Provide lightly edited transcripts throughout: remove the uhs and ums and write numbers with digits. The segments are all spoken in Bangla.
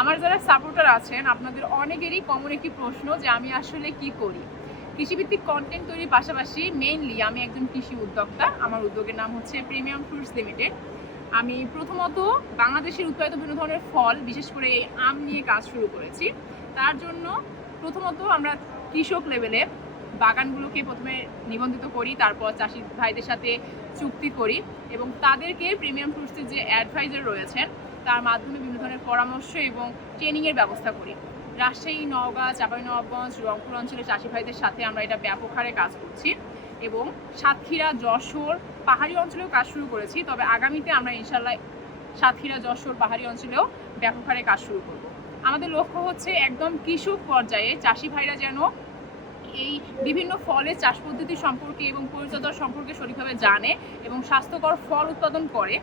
আমার যারা সাপোর্টার আছেন আপনাদের অনেকেরই কমন একটি প্রশ্ন যে আমি আসলে কি করি। কৃষিভিত্তিক কন্টেন্ট তৈরির পাশাপাশি মেইনলি আমি একজন কৃষি উদ্যোক্তা। আমার উদ্যোগের নাম হচ্ছে প্রিমিয়াম ফ্রুটস লিমিটেড। আমি প্রথমত বাংলাদেশের উৎপাদিত বিভিন্ন ধরনের ফল, বিশেষ করে আম নিয়ে কাজ শুরু করেছি। তার জন্য প্রথমত আমরা কৃষক লেভেলে বাগানগুলোকে প্রথমে নিবন্ধিত করি, তারপর চাষি ভাইদের সাথে চুক্তি করি এবং তাদেরকে প্রিমিয়াম ফ্রুটসের যে অ্যাডভাইজার রয়েছেন তার মাধ্যমে বিভিন্ন ধরনের পরামর্শ এবং ট্রেনিংয়ের ব্যবস্থা করি। রাজশাহী, নওগাঁ, চাঁপাইনবাবগঞ্জ, রংপুর অঞ্চলের চাষি ভাইদের সাথে আমরা এটা ব্যাপক হারে কাজ করছি এবং সাতক্ষীরা, যশোর, পাহাড়ি অঞ্চলেও কাজ শুরু করেছি। তবে আগামীতে আমরা ইনশাল্লাহ সাতক্ষীরা, যশোর, পাহাড়ি অঞ্চলেও ব্যাপক হারে কাজ শুরু করব। আমাদের লক্ষ্য হচ্ছে একদম কৃষক পর্যায়ে চাষি ভাইরা যেন এই বিভিন্ন ফলের চাষ পদ্ধতি সম্পর্কে এবং পরিচর্যা সম্পর্কে সঠিকভাবে জানে এবং স্বাস্থ্যকর ফল উৎপাদন করে,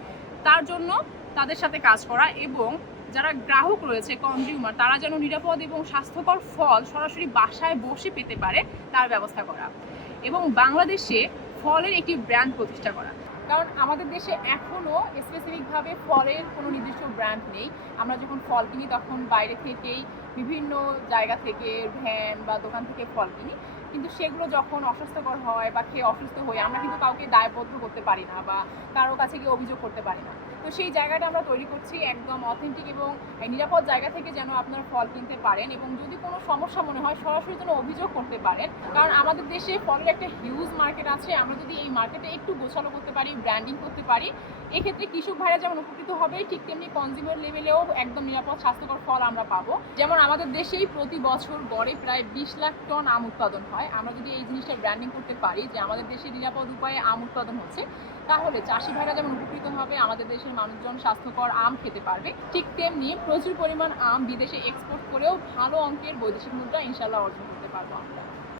তার জন্য তাদের সাথে কাজ করা এবং যারা গ্রাহক রয়েছে, কনজিউমার, তারা যেন নিরাপদ এবং স্বাস্থ্যকর ফল সরাসরি বাসায় বসে পেতে পারে তার ব্যবস্থা করা এবং বাংলাদেশে ফলের একটি ব্র্যান্ড প্রতিষ্ঠা করা। কারণ আমাদের দেশে এখনও স্পেসিফিকভাবে ফলের কোনো নির্দিষ্ট ব্র্যান্ড নেই। আমরা যখন ফল কিনি তখন বাইরে থেকেই বিভিন্ন জায়গা থেকে ভ্যান বা দোকান থেকে ফল কিনি, কিন্তু সেগুলো যখন অস্বাস্থ্যকর হয় বা খেয়ে অসুস্থ হই আমরা কিন্তু কাউকে দায়বদ্ধ করতে পারি না বা কারোর কাছে গিয়ে অভিযোগ করতে পারি না। তো সেই জায়গাটা আমরা তৈরি করছি একদম অথেন্টিক এবং নিরাপদ জায়গা থেকে যেন আপনারা ফল কিনতে পারেন এবং যদি কোনো সমস্যা মনে হয় সরাসরি যেন অভিযোগ করতে পারেন। কারণ আমাদের দেশে ফলের একটা হিউজ মার্কেট আছে, আমরা যদি এই মার্কেটে একটু গোছালো করতে পারি, ব্র্যান্ডিং করতে পারি, এক্ষেত্রে কৃষক ভাইরা যেমন উপকৃত হবে ঠিক তেমনি কনজিউমার লেভেলেও একদম নিরাপদ স্বাস্থ্যকর ফল আমরা পাবো। যেমন আমাদের দেশেই প্রতি বছর গড়ে প্রায় 20 লাখ টন আম উৎপাদন হয়। আমরা যদি এই জিনিসটা ব্র্যান্ডিং করতে পারি যে আমাদের দেশে নিরাপদ উপায়ে আম উৎপাদন হচ্ছে, তাহলে চাষি ভাইরা যেমন উপকৃত হবে, আমাদের দেশের মানুষজন স্বাস্থ্যকর আম খেতে পারবে, ঠিক তেমনি প্রচুর পরিমাণ আম বিদেশে এক্সপোর্ট করেও ভালো অঙ্কের বৈদেশিক মুদ্রা ইনশাল্লাহ অর্জন করতে পারবো আমরা।